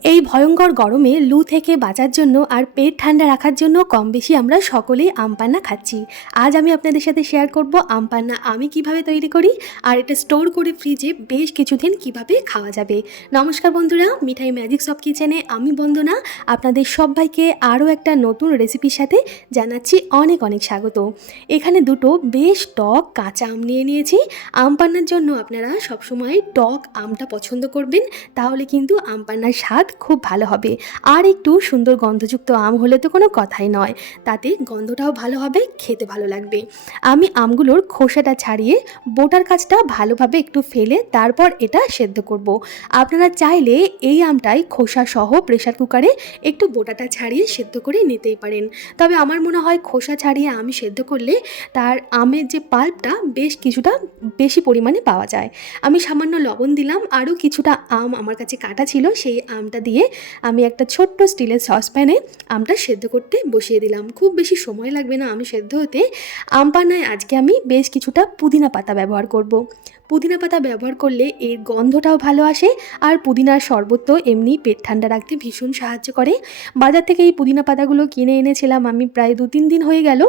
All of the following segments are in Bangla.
এই ভয়ঙ্কর গরমে লু থেকে বাঁচার জন্য আর পেট ঠান্ডা রাখার জন্য কম বেশি আমরা সকলেই আমপান্না খাচ্ছি। আজ আমি আপনাদের সাথে শেয়ার করব আমপান্না আমি কীভাবে তৈরি করি আর এটা স্টোর করে ফ্রিজে বেশ কিছুদিন কীভাবে খাওয়া যাবে। নমস্কার বন্ধুরা, মিঠাই ম্যাজিক সব কিচেনে আমি বন্দনা। আপনাদের সবাইকে আরও একটা নতুন রেসিপির সাথে জানাচ্ছি অনেক অনেক স্বাগত। এখানে দুটো বেশ টক কাঁচা আম নিয়ে নিয়েছি। আম পান্নার জন্য আপনারা সবসময় টক আমটা পছন্দ করবেন, তাহলে কিন্তু আম পান্নার স্বাদ খুব ভালো হবে। আর একটু সুন্দর গন্ধযুক্ত আম হলে তো কোনো কথাই নয়। তাতে গন্ধটাও ভালো হবে, খেতে ভালো লাগবে। আমি আমগুলোর খোসাটা ছাড়িয়ে বোটার কাজটা ভালোভাবে একটু ফেলে তারপর এটা সেদ্ধ করব। আপনারা চাইলে এই আমটাই খোসা সহ প্রেশার কুকারে একটু বোটাটা ছাড়িয়ে সেদ্ধ করে নিতেই পারেন। তবে আমার মনে হয় খোসা ছাড়িয়ে আমি সেদ্ধ করলে তার আমের যে পাল্পটা বেশ কিছুটা বেশি পরিমাণে পাওয়া যায়। আমি সামান্য লবণ দিলাম, আরও কিছুটা আম আমার কাছে কাটা ছিল, সেই আমটা দিয়ে আমি একটা ছোট্ট স্টিলের সসপ্যানে আমটা সেদ্ধ করতে বসিয়ে দিলাম। খুব বেশি সময় লাগবে না আমি সেদ্ধ হতে। আম পান্নায় আজকে আমি বেশ কিছুটা পুদিনা পাতা ব্যবহার করব। পুদিনা পাতা ব্যবহার করলে এর গন্ধটাও ভালো আসে আর পুদিনার শরবত তো এমনি পেট ঠান্ডা রাখতে ভীষণ সাহায্য করে। বাজার থেকে এই পুদিনা পাতাগুলো কিনে এনেছিলাম আমি প্রায় দু তিন দিন হয়ে গেল।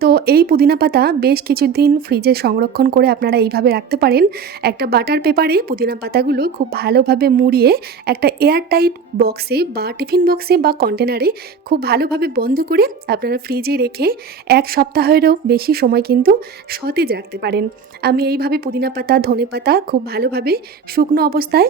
তো এই পুদিনা পাতা বেশ কিছুদিন ফ্রিজে সংরক্ষণ করে আপনারা এইভাবে রাখতে পারেন। একটা বাটার পেপারে পুদিনা পাতাগুলো খুব ভালোভাবে মুড়িয়ে একটা এয়ারটাইট বক্সে বা টিফিন বক্সে বা কন্টেনারে খুব ভালোভাবে বন্ধ করে আপনারা ফ্রিজে রেখে এক সপ্তাহেরও বেশি সময় কিন্তু সতেজ রাখতে পারেন। আমি এইভাবে পুদিনা পাতা, ধনে পাতা খুব ভালোভাবে শুকনো অবস্থায়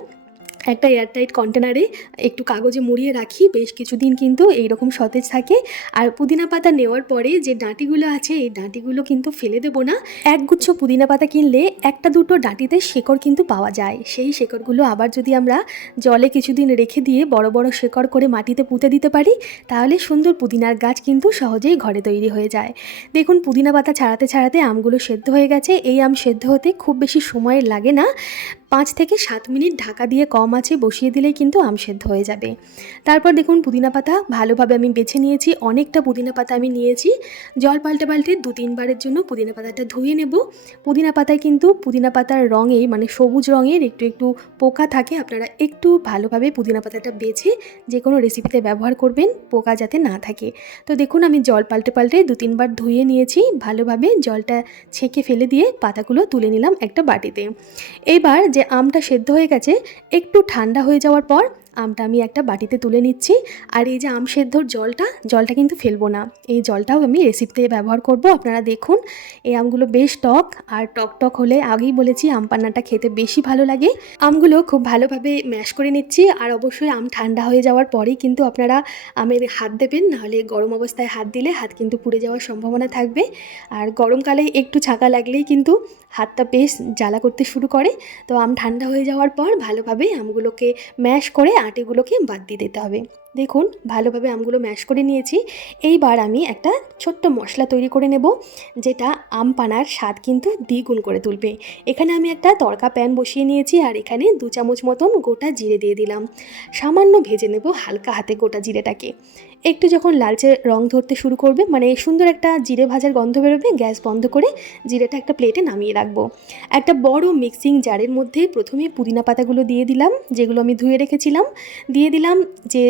একটা এয়ারটাইট কন্টেনারে একটু কাগজে মুড়িয়ে রাখি, বেশ কিছুদিন কিন্তু এইরকম সতেজ থাকে। আর পুদিনা পাতা নেওয়ার পরে যে ডাঁটিগুলো আছে, এই ডাঁটিগুলো কিন্তু ফেলে দেবো না। একগুচ্ছ পুদিনা পাতা কিনলে একটা দুটো ডাঁটিতে শেকড় কিন্তু পাওয়া যায়। সেই শেকড়গুলো আবার যদি আমরা জলে কিছুদিন রেখে দিয়ে বড় বড় শেকড় করে মাটিতে পুঁতে দিতে পারি, তাহলে সুন্দর পুদিনার গাছ কিন্তু সহজেই ঘরে তৈরি হয়ে যায়। দেখুন, পুদিনা পাতা ছাড়াতে ছাড়াতে আমগুলো সেদ্ধ হয়ে গেছে। এই আম সেদ্ধ হতে খুব বেশি সময় লাগে না। পাঁচ থেকে সাত মিনিট ঢাকা দিয়ে কম আছে বসিয়ে দিলেই কিন্তু আম সেদ্ধ হয়ে যাবে। তারপর দেখুন পুদিনা পাতা, ভালোভাবে আমি বেছে নিয়েছি, অনেকটা পুদিনা পাতা আমি নিয়েছি। জল পাল্টে পাল্টে দু তিনবারের জন্য পুদিনা পাতাটা ধুয়ে নেব। পুদিনা পাতায় কিন্তু পুদিনা পাতার রঙে মানে সবুজ রঙের একটু একটু পোকা থাকে, আপনারা একটু ভালোভাবে পুদিনা পাতাটা বেছে যে কোনো রেসিপিতে ব্যবহার করবেন, পোকা যাতে না থাকে। তো দেখুন আমি জল পাল্টে পাল্টে দু তিনবার ধুয়ে নিয়েছি, ভালোভাবে জলটা ছেঁকে ফেলে দিয়ে পাতাগুলো তুলে নিলাম একটা বাটিতে। এইবার যে আমটা সেদ্ধ হয়ে গেছে, একটু ঠান্ডা হয়ে যাওয়ার পর আমটা আমি একটা বাটিতে তুলে নিচ্ছি। আর এই যে আম সেদ্ধর জলটা জলটা কিন্তু ফেলব না। এই জলটাও আমি রেসিপিতে ব্যবহার করব। আপনারা দেখুন, এই আমগুলো বেশ টক। আর টক টক হলে আগেই বলেছি, আম পান্নাটা খেতে বেশি ভালো লাগে। আমগুলো খুব ভালোভাবে ম্যাশ করে নিচ্ছি। আর অবশ্যই আম ঠান্ডা হয়ে যাওয়ার পরেই কিন্তু আপনারা আমের হাত দেবেন। নাহলে গরম অবস্থায় হাত দিলে হাত কিন্তু পুড়ে যাওয়ার সম্ভাবনা থাকবে। আর গরমকালে একটু ছাঁকা লাগলেই কিন্তু হাতটা বেশ জ্বালা করতে শুরু করে। তো আম ঠান্ডা হয়ে যাওয়ার পর ভালোভাবে আমগুলোকে ম্যাশ করে আটিগুলোকে বাদ দিয়ে দিতে হবে। দেখুন, ভালোভাবে আমগুলো ম্যাশ করে নিয়েছি। এইবার আমি একটা ছোট্ট মশলা তৈরি করে নেব, যেটা আম পানার স্বাদ কিন্তু দ্বিগুণ করে তুলবে। এখানে আমি একটা তড়কা প্যান বসিয়ে নিয়েছি আর এখানে দু চামচ মতন গোটা জিরে দিয়ে দিলাম। সামান্য ভেজে নেব হালকা হাতে গোটা জিরেটাকে। একটু যখন লালচে রং ধরতে শুরু করবে মানে সুন্দর একটা জিরে ভাজার গন্ধ বেরোবে, গ্যাস বন্ধ করে জিরেটা একটা প্লেটে নামিয়ে রাখব। একটা বড় মিক্সিং জারের মধ্যে প্রথমে পুদিনা পাতাগুলো দিয়ে দিলাম, যেগুলো আমি ধুয়ে রেখেছিলাম। দিয়ে দিলাম যে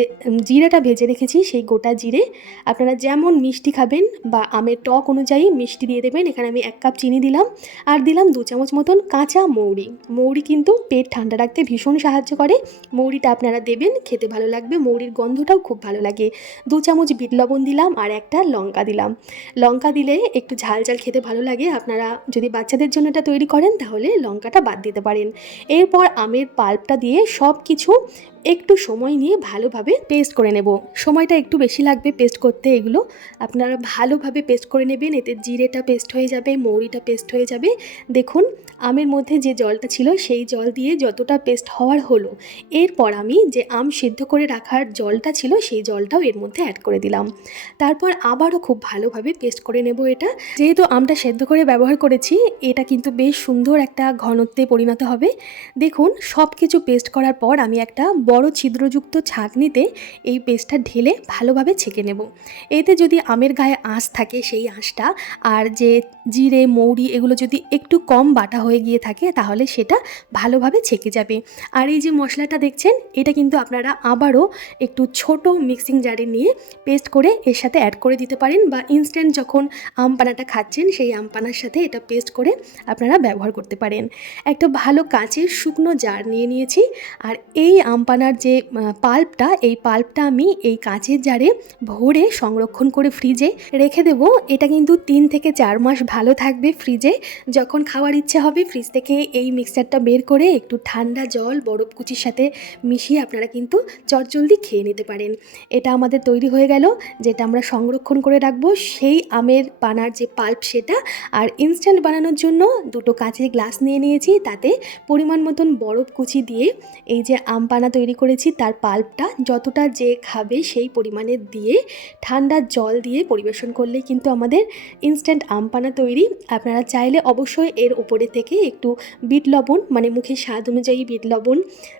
জিরেটা ভেজে রেখেছি, সেই গোটা জিরে। আপনারা যেমন মিষ্টি খাবেন বা আমের টক অনুযায়ী মিষ্টি দিয়ে দেবেন, এখানে আমি এক কাপ চিনি দিলাম। আর দিলাম দু চামচ মতন কাঁচা মৌরি। মৌরি কিন্তু পেট ঠান্ডা রাখতে ভীষণ সাহায্য করে। মৌরিটা আপনারা দেবেন, খেতে ভালো লাগবে, মৌরির গন্ধটাও খুব ভালো লাগে। দু চামচ বিট লবণ দিলাম আর একটা লঙ্কা দিলাম। লঙ্কা দিলে একটু ঝাল ঝাল খেতে ভালো লাগে। আপনারা যদি বাচ্চাদের জন্য এটা তৈরি করেন, তাহলে লঙ্কাটা বাদ দিতে পারেন। এরপর আমের পাল্পটা দিয়ে সব কিছু একটু সময় নিয়ে ভালোভাবে পেস্ট করে নেব। সময়টা একটু বেশি লাগবে পেস্ট করতে এগুলো। আপনারা ভালোভাবে পেস্ট করে নেবেন, এতে জিরেটা পেস্ট হয়ে যাবে, মৌরিটা পেস্ট হয়ে যাবে। দেখুন, আমের মধ্যে যে জলটা ছিল সেই জল দিয়ে যতটা পেস্ট হওয়ার হলো, এরপর আমি যে আম সিদ্ধ করে রাখার জলটা ছিল সেই জলটাও এর মধ্যে অ্যাড করে দিলাম। তারপর আবারও খুব ভালোভাবে পেস্ট করে নেব এটা। যেহেতু আমটা সেদ্ধ করে ব্যবহার করেছি, এটা কিন্তু বেশ সুন্দর একটা ঘনত্বে পরিণত হবে। দেখুন সব কিছু পেস্ট করার পর আমি একটা বড় ছিদ্রযুক্ত ছাঁকনিতে এই পেস্টটা ঢেলে ভালোভাবে ছেঁকে নেব। এতে যদি আমের গায়ে আঁশ থাকে সেই আঁশটা, আর যে জিরে, মৌরি এগুলো যদি একটু কম বাটা হয়ে গিয়ে থাকে তাহলে সেটা ভালোভাবে ছেঁকে যাবে। আর এই যে মশলাটা দেখছেন, এটা কিন্তু আপনারা আবারও একটু ছোট মিক্সিং জারে নিয়ে পেস্ট করে এর সাথে অ্যাড করে দিতে পারেন বা ইনস্ট্যান্ট যখন আম পানাটা খাচ্ছেন সেই আম পানার সাথে এটা পেস্ট করে আপনারা ব্যবহার করতে পারেন। একটা ভালো কাঁচের শুকনো জার নিয়ে নিয়েছি, আর এই আম পানার যে পাল্পটা, এই পাল্পটা আমি এই কাঁচের জারে ভরে সংরক্ষণ করে ফ্রিজে রেখে দেবো। এটা কিন্তু তিন থেকে চার মাস ভালো থাকবে ফ্রিজে। যখন খাওয়ার ইচ্ছে হবে ফ্রিজ থেকে এই মিক্সচারটা বের করে একটু ঠান্ডা জল, বরফ কুচির সাথে মিশিয়ে আপনারা কিন্তু চটজলদি খেয়ে নিতে পারেন। এটা আমাদের তৈরি হয়ে গেল, যেটা আমরা সংরক্ষণ করে রাখব। সেই আমের পানার যে পাল্প সেটা, আর ইনস্ট্যান্ট বানানোর জন্য দুটো কাঁচের গ্লাস নিয়ে নিয়েছি। তাতে পরিমাণ মতন বরফ কুচি দিয়ে এই যে আম পানা তৈরি করেছি, তার পাল্পটা যতটা যে খাবে সেই পরিমাণে দিয়ে, ঠান্ডা জল দিয়ে পরিবেশন করলেই কিন্তু আমাদের ইনস্ট্যান্ট আম পানা তৈরি। আপনারা চাইলে অবশ্যই এর উপরে থেকে একটু বিট লবণ মানে মুখের স্বাদ অনুযায়ী বিট লবণ,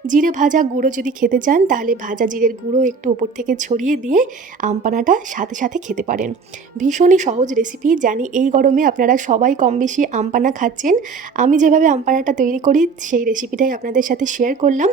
জিরে ভাজা গুঁড়ো যদি খেতে চান, তাহলে ভাজা জিরের গুঁড়ো একটু উপর থেকে ছড়িয়ে দিয়ে আম পানাটা সাথে সাথে খেতে পারেন। ভীষণই সহজ রেসিপি জানি এই গরমে আপনারা সবাই কম বেশি আম পানা খাচ্ছেন। আমি যেভাবে আম পানাটা তৈরি করি, সেই রেসিপিটাই আপনাদের সাথে শেয়ার করলাম।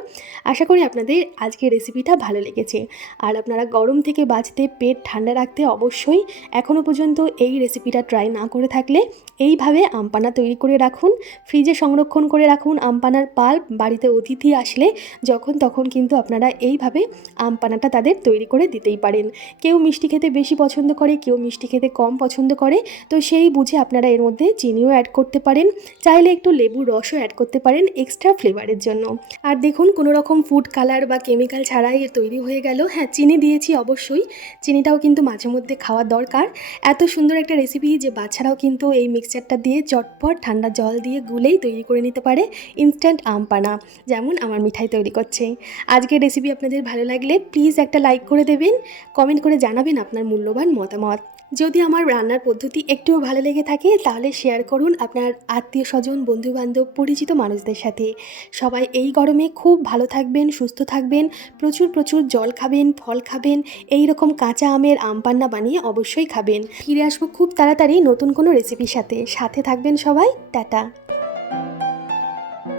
আশা করি আপনাদের আজকের রেসিপিটা ভালো লেগেছে। আর আপনারা গরম থেকে বাঁচতে পেট ঠান্ডা রাখতে অবশ্যই এখনও পর্যন্ত এই রেসিপিটা ট্রাই না করে থাকলে এইভাবে আমপানা তৈরি করে রাখুন ফ্রিজে সংরক্ষণ করে রাখুন আমপানার পাল্প বাড়িতে অতিথি আসলে যখন তখন কিন্তু আপনারা এইভাবে আমপানাটা তাদের তৈরি করে দিতেই পারেন। কেউ মিষ্টি খেতে বেশি পছন্দ করে, কেউ মিষ্টি খেতে কম পছন্দ করে, তো সেই বুঝে আপনারা এর মধ্যে চিনিও অ্যাড করতে পারেন, চাইলে একটু লেবুর রসও অ্যাড করতে পারেন এক্সট্রা ফ্লেভারের জন্য। আর দেখুন কোনো রকম ফুড কালার বা কেমিক্যাল ছাড়াই তৈরি হয়ে গেল। হ্যাঁ চিনি দিয়েছি অবশ্যই। চিনিটাও কিন্তু মাঝে মধ্যে খাওয়া দরকার। এত সুন্দর একটা রেসিপি যে বাচ্চারাও কিন্তু এই মিক্সচারটা দিয়ে চটপট ঠান্ডা জল দিয়ে গুলেই তৈরি করে নিতে পারে ইনস্ট্যান্ট আম পানা যেমন আমার মিঠাই তৈরি করছে। আজকের রেসিপি আপনাদের ভালো লাগলে প্লিজ একটা লাইক করে দেবেন। কমেন্ট করে জানাবেন আপনার মূল্যবান মতামত। যদি আমার রান্নার পদ্ধতি একটুও ভালো লেগে থাকে, তাহলে শেয়ার করুন আপনার আত্মীয় স্বজন বন্ধুবান্ধব, পরিচিত মানুষদের সাথে। সবাই এই গরমে খুব ভালো থাকবেন, সুস্থ থাকবেন, প্রচুর প্রচুর জল খাবেন, ফল খাবেন, এই রকম কাঁচা আমের আম পান্না বানিয়ে অবশ্যই খাবেন। ফিরে আসব খুব তাড়াতাড়ি নতুন কোনো রেসিপির সাথে। সাথে থাকবেন সবাই, টাটা।